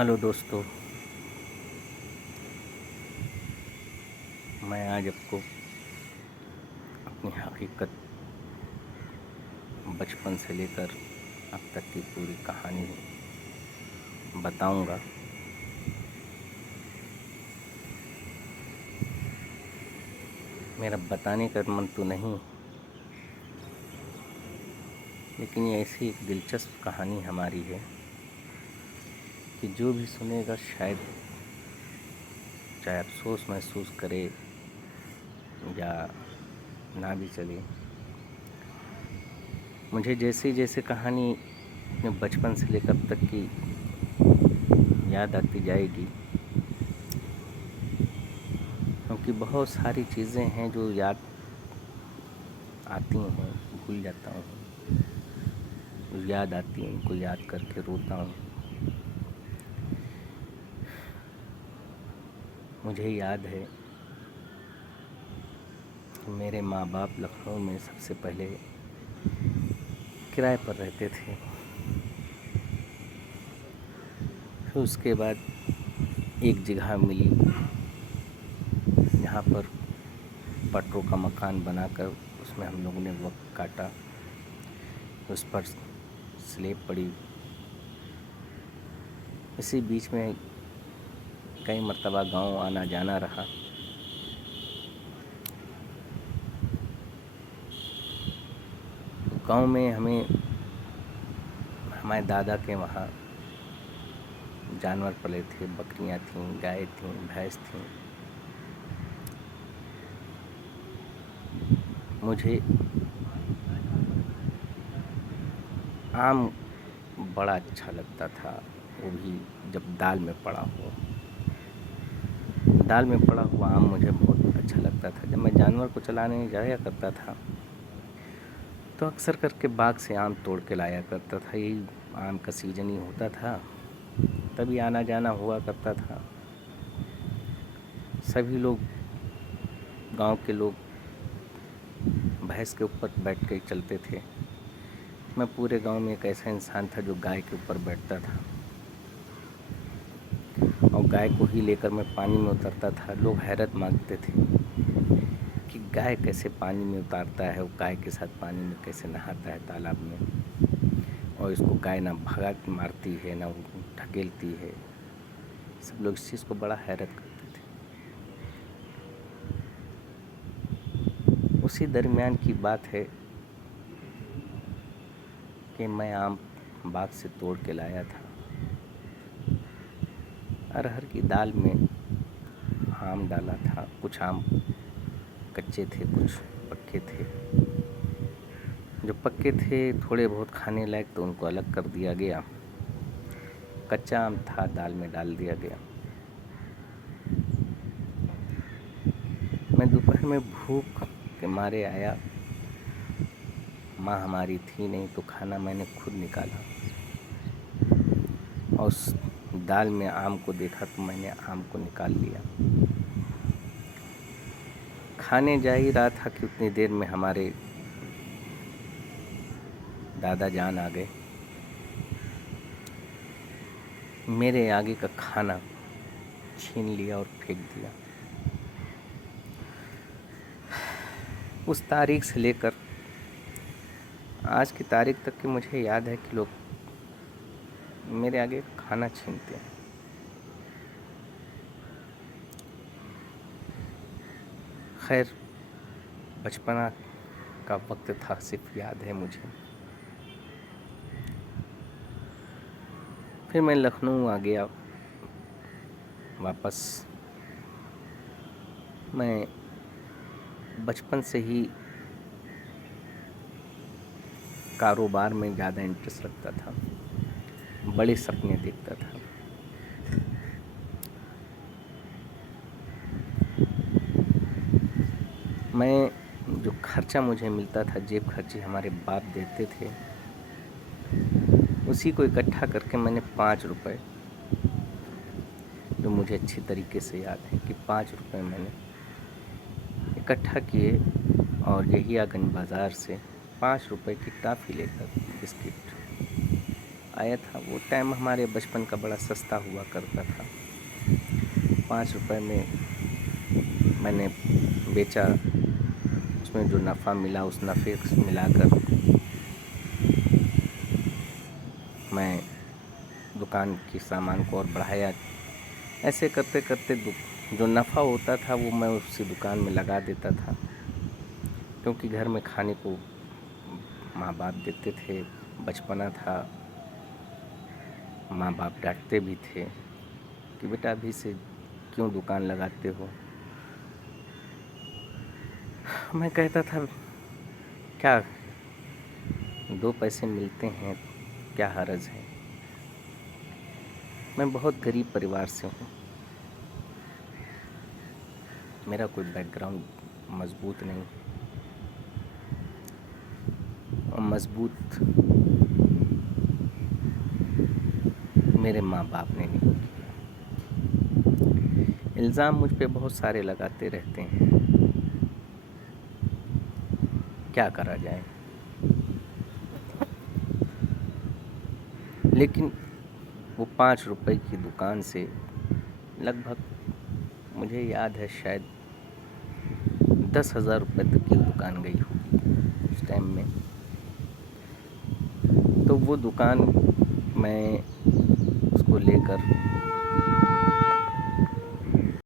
Hello दोस्तों, मैं आज आपको अपनी हकीकत बचपन से लेकर अब तक की पूरी कहानी बताऊंगा। मेरा बताने का मन तो नहीं, लेकिन ये ऐसी एक दिलचस्प कहानी हमारी है कि जो भी सुनेगा शायद चाहे अफसोस महसूस करे या ना भी चले। मुझे जैसे जैसे कहानी अपने बचपन से लेकर अब तक की याद आती जाएगी, क्योंकि बहुत सारी चीज़ें हैं जो याद आती हैं, भूल जाता हूँ, याद आती हैं, उनको याद करके रोता हूँ। मुझे याद है कि मेरे माँ बाप लखनऊ में सबसे पहले किराए पर रहते थे। फिर उसके बाद एक जगह मिली जहाँ पर पटरों का मकान बनाकर उसमें हम लोगों ने वक्त काटा। उस पर स्लेब पड़ी। इसी बीच में कई मर्तबा गांव आना जाना रहा। गांव में हमें हमारे दादा के वहाँ जानवर पले थे, बकरियां थीं, गाय थीं, भैंस थीं। मुझे आम बड़ा अच्छा लगता था, वो भी जब दाल में पड़ा हो। दाल में पड़ा हुआ आम मुझे बहुत अच्छा लगता था। जब मैं जानवर को चलाने जाया करता था तो अक्सर करके बाग से आम तोड़ के लाया करता था। यही आम का सीजन ही होता था, तभी आना जाना हुआ करता था। सभी लोग, गांव के लोग भैंस के ऊपर बैठ के चलते थे। मैं पूरे गांव में एक ऐसा इंसान था जो गाय के ऊपर बैठता था और गाय को ही लेकर मैं पानी में उतरता था। लोग हैरत मांगते थे कि गाय कैसे पानी में उतारता है, वो गाय के साथ पानी में कैसे नहाता है तालाब में, और इसको गाय ना भगा मारती है ना ढकेलती है। सब लोग इस चीज़ को बड़ा हैरत करते थे। उसी दरमियान की बात है कि मैं आम बाग से तोड़ के लाया था। अरहर की दाल में आम डाला था। कुछ आम कच्चे थे, कुछ पक्के थे। जो पक्के थे थोड़े बहुत खाने लायक, तो उनको अलग कर दिया गया। कच्चा आम था, दाल में डाल दिया गया। मैं दोपहर में भूख के मारे आया। माँ हमारी थी नहीं, तो खाना मैंने खुद निकाला और उस दाल में आम को देखा तो मैंने आम को निकाल लिया। खाने जा ही रहा था कि उतनी देर में हमारे दादा जान आ गए। मेरे आगे का खाना छीन लिया और फेंक दिया। उस तारीख से लेकर आज की तारीख तक की मुझे याद है कि लोग मेरे आगे खाना छीनते हैं। खैर, बचपना का वक्त था, सिर्फ याद है मुझे। फिर मैं लखनऊ आ गया वापस। मैं बचपन से ही कारोबार में ज़्यादा इंटरेस्ट रखता था, बड़े सपने देखता था। मैं जो खर्चा मुझे मिलता था, जेब खर्ची हमारे बाप देते थे, उसी को इकट्ठा करके मैंने 5 रुपए, जो मुझे अच्छी तरीके से याद है कि 5 रुपए मैंने इकट्ठा किए और यहियागंज बाज़ार से 5 रुपए की टॉफ़ी लेकर, बिस्किट, आया था। वो टाइम हमारे बचपन का बड़ा सस्ता हुआ करता था। 5 रुपए में मैंने बेचा, उसमें जो नफ़ा मिला उस नफ़े से मिलाकर मैं दुकान की सामान को और बढ़ाया। ऐसे करते करते जो नफ़ा होता था वो मैं उसी दुकान में लगा देता था, क्योंकि घर में खाने को माँ बाप देते थे। बचपना था, माँ बाप डांटते भी थे कि बेटा अभी से क्यों दुकान लगाते हो। मैं कहता था क्या 2 पैसे मिलते हैं, क्या हर्ज है। मैं बहुत गरीब परिवार से हूँ, मेरा कोई बैकग्राउंड मजबूत नहीं और मजबूत मेरे माँ बाप ने नहीं किया। इल्ज़ाम मुझ पे बहुत सारे लगाते रहते हैं, क्या करा जाए। लेकिन वो 5 रुपए की दुकान से लगभग मुझे याद है शायद 10,000 रुपये तक की दुकान गई होगी उस टाइम में। तो वो दुकान मैं उसको लेकर